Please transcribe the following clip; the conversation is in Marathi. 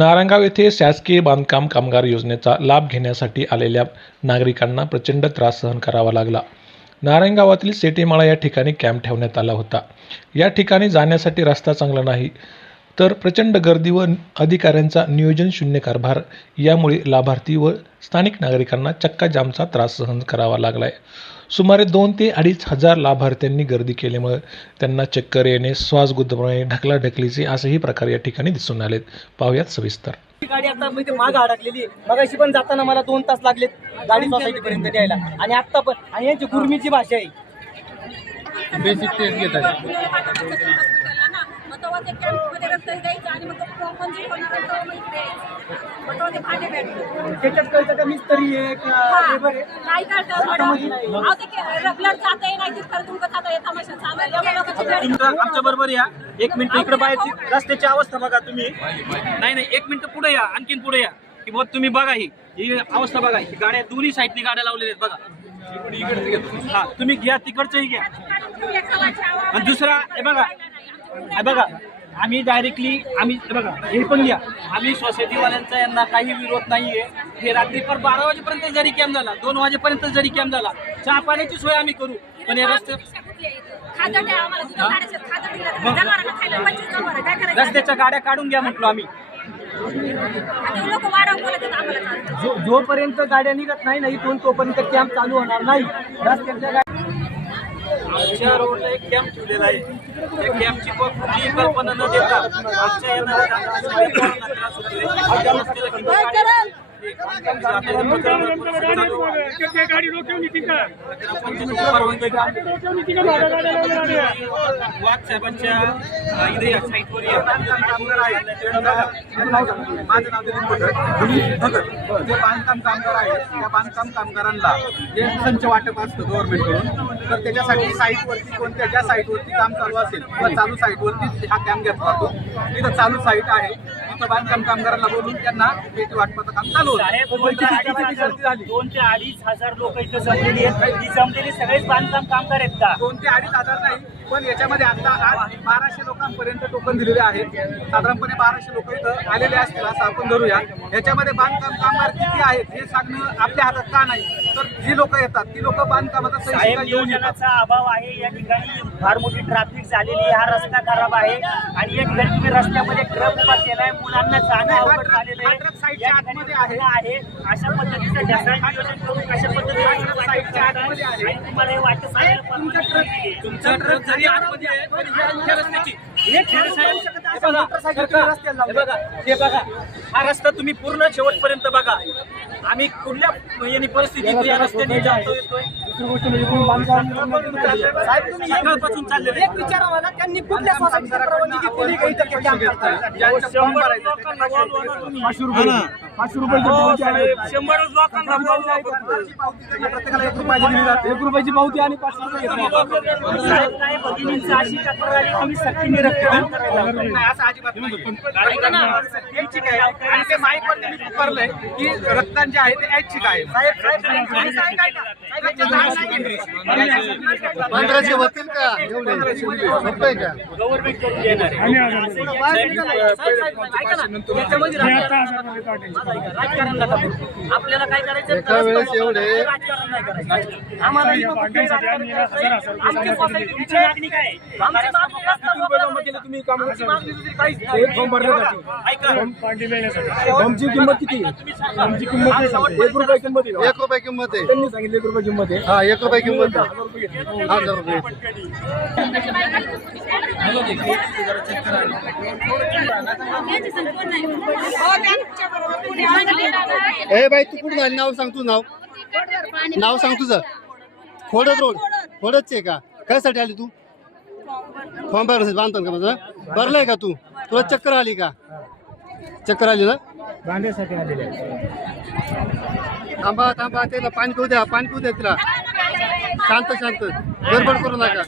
नारायणगाव येथे शासकीय बांधकाम कामगार योजनेचा लाभ घेण्यासाठी आलेल्या नागरिकांना प्रचंड त्रास सहन करावा लागला. नारायणगावातील सेटीमाळा या ठिकाणी कॅम्प ठेवण्यात आला होता. या ठिकाणी जाण्यासाठी रस्ता चांगला नाही. तर प्रचंड गर्दी व अधिकाऱ्यांचा नियोजन शून्य कारभार. यामुळे लाभार्थी व स्थानिक नागरिकांना चक्का जामचा त्रास सहन करावा लागला आहे सुमारे दोन ते अडीच हजार लाभार्थ्यांनी गर्दी केल्यामुळे त्यांना चक्कर येणे श्वास गुदमरणे ढकलाढकलीचे असेही प्रकार या ठिकाणी दिसून आलेत. पाहुयात सविस्तर. ही गाडी आता म्हणजे माग अडकलेली मगाशी पण जाताना मला दोन तास लागलेत गाडी सोसायटी पर्यंत न्यायला. आणि आता पण आणि यांची गुरमीची भाषा आहे. बेसिक टेस्ट घेतात. मग तेव्हा ते कॅम्पमध्ये रस्ते द्यायचं आणि मग तो फॉर्म मंजूर होणार आणि तेव्हा मग इकडे यायचं. मग तेव्हा ते भांडे भेटले त्याच्यात कळतं का मिस्त्री आहे का लेबर आहे? काय करतं मॅडम अहो ते रेग्युलर जाता येईल नाही तिथं तुमचं जाता येत तमाशा चालू एवढ्या लोकांची गर्दी. तुमचं आमच्या बरोबर या. एक मिनिट इकडे बाहेरची रस्त्याची अवस्था बघा तुम्ही. नाही नाही एक मिनिट पुढे या आणखीन पुढे या. की मग तुम्ही बघा ही. ही अवस्था बघा ही. गाड्या दोन्ही साईडनी गाड्या लावलेल्या आहेत बघा. हा तुम्ही घ्या तिकडचंही घ्या. आणि दुसरा हे बघा. हे बघा. आम्ही डायरेक्टली आम्ही हे बघा हे पण घ्या. आम्ही सोसायटीवाल्यांचा यांना काही विरोध नाहीये. हे रात्री पर बारा वाजेपर्यंत जरी कॅम्प झाला दोन वाजेपर्यंत जरी कॅम्प झाला चहा पाण्याची सोय आम्ही करू. पण हे रस्ते रस्त्याच्या गाड्या काढून घ्या म्हटलो आम्ही. जोपर्यंत गाड्या निघत नाही ना इथून तोपर्यंत कॅम्प चालू होणार नाही. रस्त्याच्या गाड्या आमच्या रोडला एक कॅम्प ठेवलेला आहे. त्या कॅम्पची कुठलीही कल्पना न देता आमच्या येणाऱ्या गाड्या वाघ साहेबांच्या इथे या साईटवर या. माझं नाव दिलीप भगत जे बांधकाम कामगार आहेत त्या बांधकाम कामगारांना जे संच वाटप असतं गव्हर्नमेंटकडून तर त्याच्यासाठी साईटवरती कोणत्या ज्या साईटवरती काम चालू असेल किंवा चालू साईटवरती हा कॅम्प घेतला जातो तिथं चालू साईट आहे तिथं बांधकाम कामगारांना बोलून त्यांना पेटी वाटपाचं काम चालू होतं. दोन ते अडीच हजार- दोन ते अडीच हजार लोक इथं जमलेली आहेत. ही जमलेली सगळेच बांधकाम कामगार आहेत का? दोन ते अडीच हजार नाही. पण याच्यामध्ये आता आज बाराशे लोकांपर्यंत टोकन दिलेले आहेत. साधारणपणे बाराशे लोक इथं आलेले असतील असं आपण धरूया. याच्यामध्ये बांधकाम कामगार किती आहेत हे सांगणं आपल्या हातात का नाही? तर जी लोक येतात ती लोक बांधकामाचा नियोजनाचा अभाव आहे. या ठिकाणी फार मोठी ट्रॅफिक झालेली आहे. हा रस्ता खराब आहे. आणि या ठिकाणी तुम्ही रस्त्यामध्ये ट्रक उभा केलाय. मुलांना जाणं अवघड ट्रक- झालेलं आहे. आहे. आहे अशा पद्धतीचं ढसाळ नियोजन करून कशा पद्धतीने आतमध्ये आहे. तुम्हाला हे वाटत साहेब, तुमचा ट्रक तुमचा ट्रक जरी आतमध्ये आहे पण ही रस्त्याची हे खरं साहेब, बघा, हे बघा, रस्ता तुम्ही पूर्ण शेवटपर्यंत बघा. आम्ही कुठल्या याने परिस्थितीत या रस्त्याने जातो येतोय साहेब, तुम्ही सकाळपासून चाललेले एक विचारा मला त्यांनी कुठल्या सोसायटीची परवानगी घेतलेली का इथं कॅम्प करायला? ज्यांचं फॉर्म भरायचं लोकांना बोलवा ना तुम्ही. पाचशे रुपये पाचशे रुपये हो, साहेब, शंभरच लोकांना बोलवा फक्त. प्रत्येकाला एक रुपये दिली जाते. एक रुपयाची पावती आणि पाचशे रुपये साहेब, भगिनींची अशी तक्रार मी सक्तीने लावतो. नाही असं अजिबात नाही ऐका ना, ऐच्छिक आहे आणि ते माईक त्यांनी पुकारलंय की रक्तदान जे आहे ते ऐच्छिक आहे. पंधराशे होतील का. आपल्याला काय करायचं एवढे राजकारण नाही करायचं नाही. ऐका. आमची किंमत किती तुम्ही सांगा. आमची किंमत नाही सांगते. एक रुपये किंमत आहे एक रुपये किंमत आहे. त्यांनी सांगितलं एक रुपये किंमत आहे. हा एक रुपये किंमत आहे. हजार रुपये ए बाई तू कुठून आली नाव सांग तू नाव. नाव सांग तुझं. खोडत रोड. खोडतच आहे का? कायसाठी आली तू? फॉर्म भरायचं बांधतो का माझं? भरलंय का तू? तुला चक्कर आली का? चक्कर आली ना? गांधीसाठी आलेले थांबा थांबा त्याला पाणी पिऊ द्या पाणी पिऊ द्या तिला. शांत शांत. गडबड करू नका.